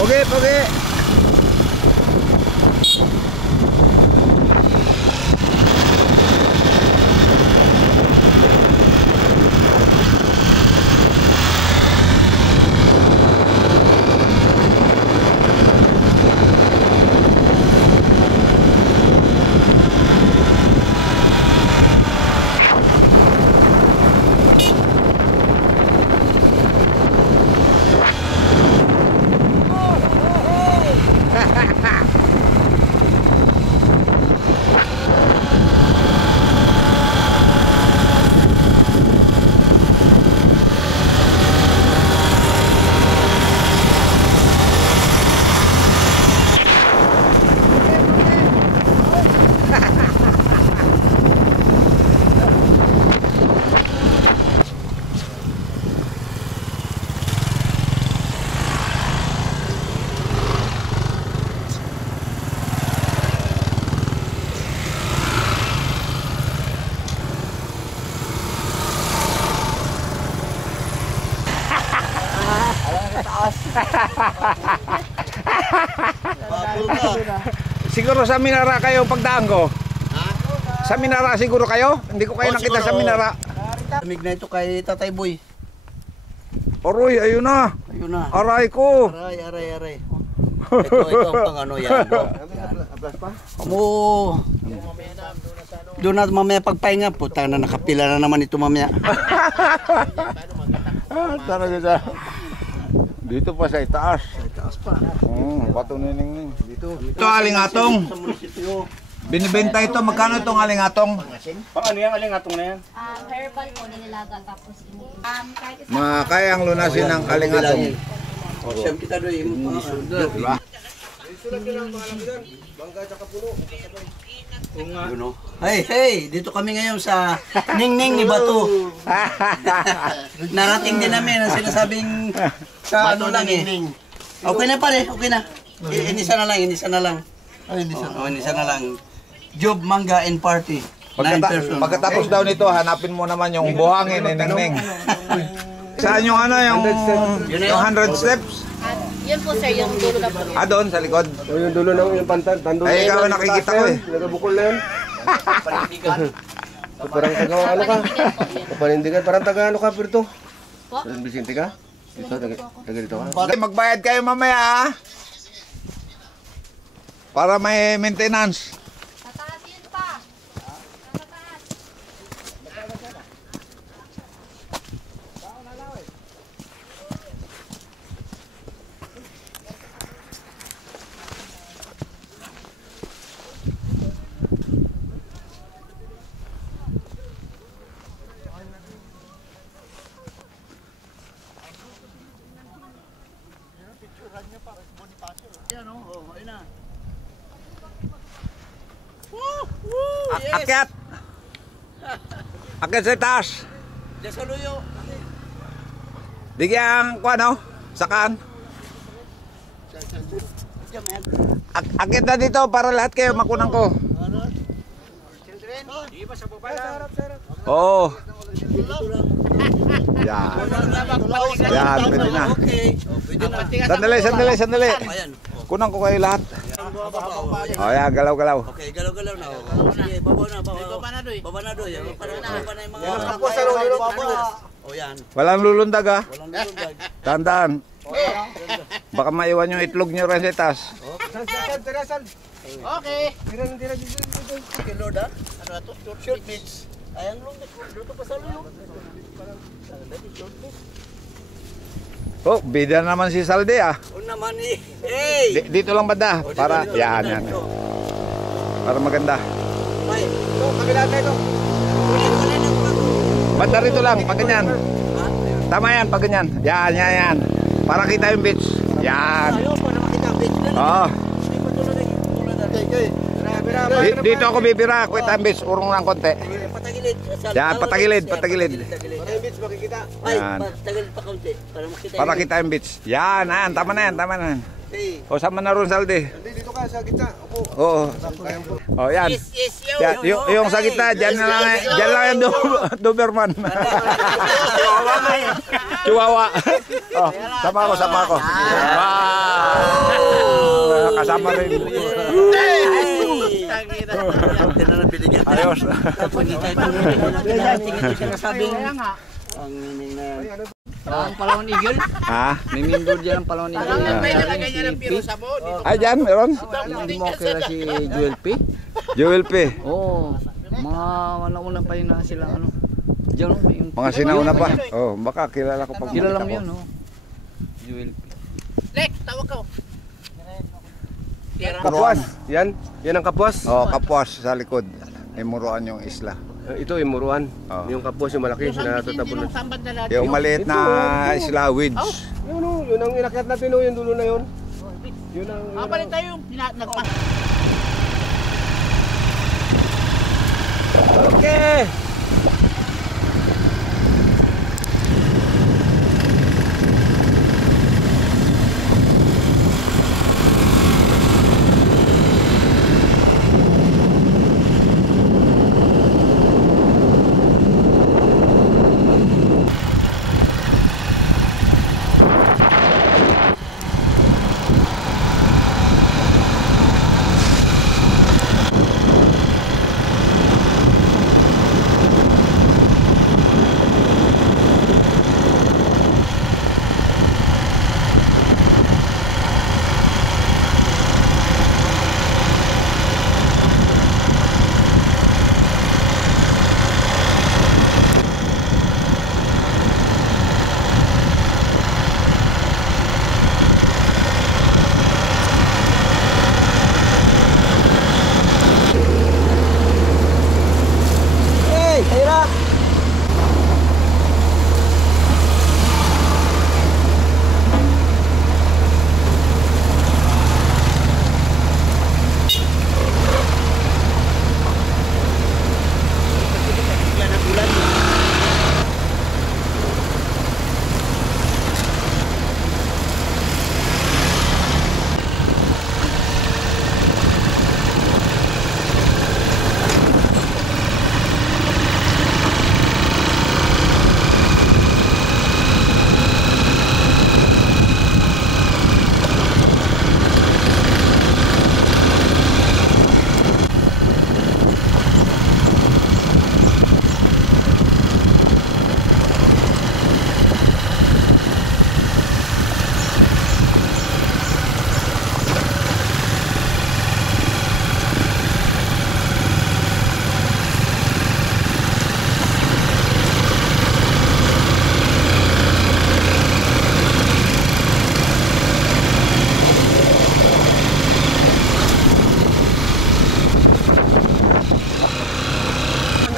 Pugi, pugi. Siguro sa Minara kayo pagdaan ko. Sa Minara siguro kayo? Hindi ko kayo nakita sa Minara. Lamig na ito kay Tatay Boy. Aroy, ayun na. Ayun na. Aray ko. Aray. Ito ang pang-ano yan. Doon na mamaya pagpahinga. Puta na nakapila na naman ito mamaya. Talaga. Dito pa sa itaas. Sa itaas pa. Bato niningning. Dito. Ito alingatong. Binibenta ito. Magkano itong alingatong? Pang ano yung alingatong na yan? Herbal po nililaga tapos ini. Makayang lunasin ng alingatong. Siyam kita doon. Diba? Hey, dito kami ngayon sa Ningning ni Bato. Narating din namin ang sinasabing sa ano lang eh. Okay na pare, okay na. Inisa na lang. Ay, inisa na lang. Job, manga, and party. 9 person. Pagkatapos daw nito, hanapin mo naman yung buhangin ni Ningning. Saan yung ano, yung 100 steps? Yun po sir, yung dulo na po. Doon sa likod. Yung dulo ng yung pantan. Ay, ikaw nakikita ko eh. Nagabukol na yan. Panindigan. Parang taga ano ka? Panindigan. Parang taga ano ka, Pirto? Po? San Vicente ka? Dito, taga dito ka? Magbayad kayo mamaya para may maintenance. Tataas yun pa. Tataas. Akyat! Akyat sa taas! Diyan sa luyo. Bigyan ko ano? Sakaan? Akyat na dito para lahat kayo makunang ko. Oo. Yan. Yan, pwede na. Sandali. Kunang ko kayo lahat. Yan, galaw-galaw. Okay, galaw-galaw na. Sige, baba na. Baba na doy. Para baba na yung mga... O yan. Walang lulundag ha. Walang lulundag. Tandaan. Baka maiwan yung itlog nyo rin sa taas. Okay. Okay, Lord ha? Ano ito? Short beats. Ay, ang lulundag. Dito pa sa luyo. Short beats. Oh, bida naman si Salde ah. O naman eh. Hey! Dito lang banda. Para, yan. Para maganda. May, ito, kabila tayo. Banda rito lang, pag ganyan. Tama yan, pag ganyan. Yan. Para kita yung beach. Yan. Ayaw, para makita ang beach na. Oo. Dito ako bibira, kita yung beach. Urong lang konti. Patagilid. Yan, patagilid. Para yung beach makikita. Ay, patagilid pa kaunti. Para makita Para kita yung beach. Yan, tama na yan. Hey. O, sama na ron, Salde. Dito ka sa gitna. Opo. Oo. O, yan. Yan, yung sa gitna, dyan lang yung Doberman. Chihuahua. Oh, sama ako. Wow. kasama rin. Ayos. Ang Palawan Eagle. Ha? May member dyan ang Palawan Eagle. Ay, dyan, meron? Hindi mo kaya si Joel P. Joel P. Oo. Mga una pa yun na sila ano. Diyan yung Mga sinauna pa. Oh, baka kilala ko pag kilala mo makita yun, ko. no? Joel P. Lek, tawag ko. Kapuas. Yan. Yan ang kapuas. Oh, Kapuas sa likod. May muruan yung isla. Ito yung muruan. Oh. Yung kapuas yung malaki na natatabon. Sambad na lahat. Yung maliit na isla, Widge. Yun o, yun ang inakyat natin o, yung dulo na yun. Yun ang... Palit tayo yung nagpas. Okay!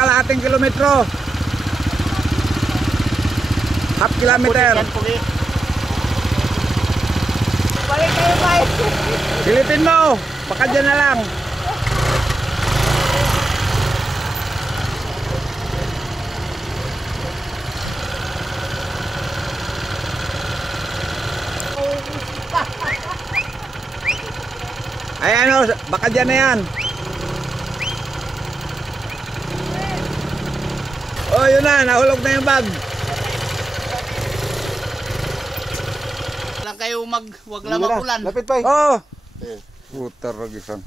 Kalahating kilometro. Half kilometer. Balik kayo, Mike. Pilitin mo. Baka dyan na lang. Ay ano, baka dyan na yan. Oh, yun na, nahulog na yung bag. Lang kayo wag lang magulan. Lapit pa eh. Oh. Putar ragisan.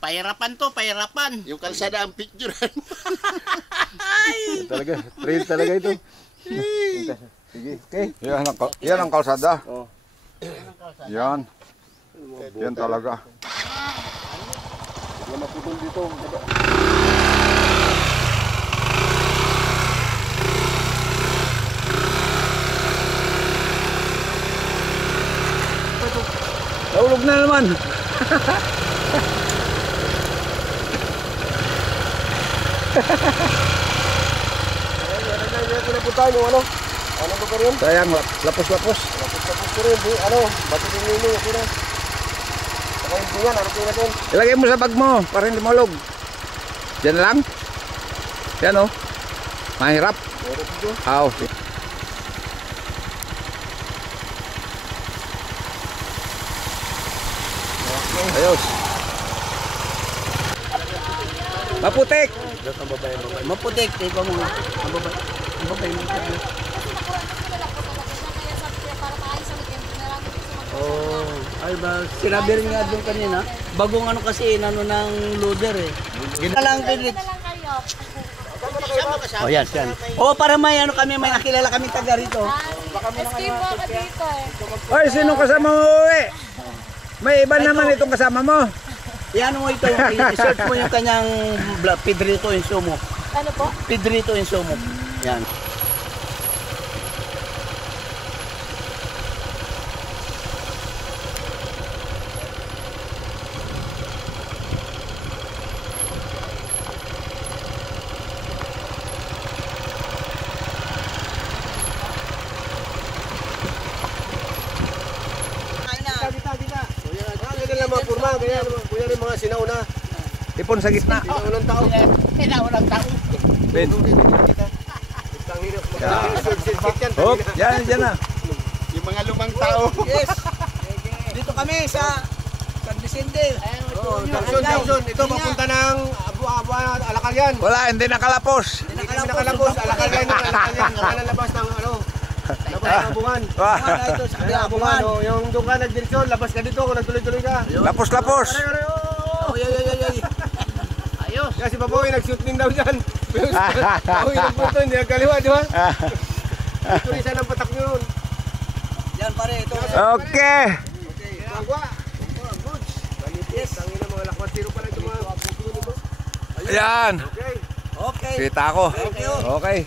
Pahirapan to, pahirapan. Yung kalsada ang picturean. Talaga, trail talaga ito. Sige, okay. Yan ang kalsada. Oh. Yan. Yan talaga. Wala maputol dito. Nahulog na naman. Hindi ko napuntahan yung ano. Ano ba pa rin? Sayang, lapos-lapos. Tapos ko rin. Ano, bato din nilo. Okay na. Saka yung bungan, ano kayo natin? Ilagay mo sa bag mo para hindi mahulog. Diyan lang. Yan oh. Mahirap. Meron dito. How? Ayos. Maputik. Maputik, tayo mo. Ang babay. Ang babay mo. Kasi nakuha na lang po talaga siya. Kaya sabi ko para maayos ang weekend. Narami ko sa mga Ay ba, sinabi rin nga doon kanina, bagong ano kasi, ano ng loader eh. Gina lang, Pedrit. Na lang kayo. Oh, yan. Oh, para may ano kami, may nakilala kami taga rito. Escape mo ako dito eh. Oy, sino kasama mo uwi? May iba naman itong kasama mo. Yan mo ito, i-search mo yung kanyang Pedrito Insumo. Ano po? Pedrito Insumo. Yan. Ganyan lang mga purma, ganyan rin mga sinauna. Ipon sa gitna. Sinaunang tao. Kinaunang tao. Ben. Tangina. Yeah. Oh, yan na. Yung mga lumang tao. Yes. Dito kami sa San Vicente. Jackson. Ito papunta ng Alacalyan. Wala, hindi nakalapos. Hindi kami nakalabos. Alacalyan. Nakalabas ng ano. Labas ng bungan. Wah, Ito sa kabila, Bungan. Yung doon ka nagdireksyon, labas ka dito kung nagtuloy-tuloy ka. lapos. Oh, ay. Ayos. Kasi Baboy nag-shoot din daw dyan. Baboy nagpunto, hindi nagkaliwa, di ba? Ito rin siya ng patak nyo. Yan pare, ito. Okay. Bagwa. Yes. Tangina mga lakwat zero pala ito mga pupunin mo. Yan. Okay. Okay. Kita ko. Thank you. Okay.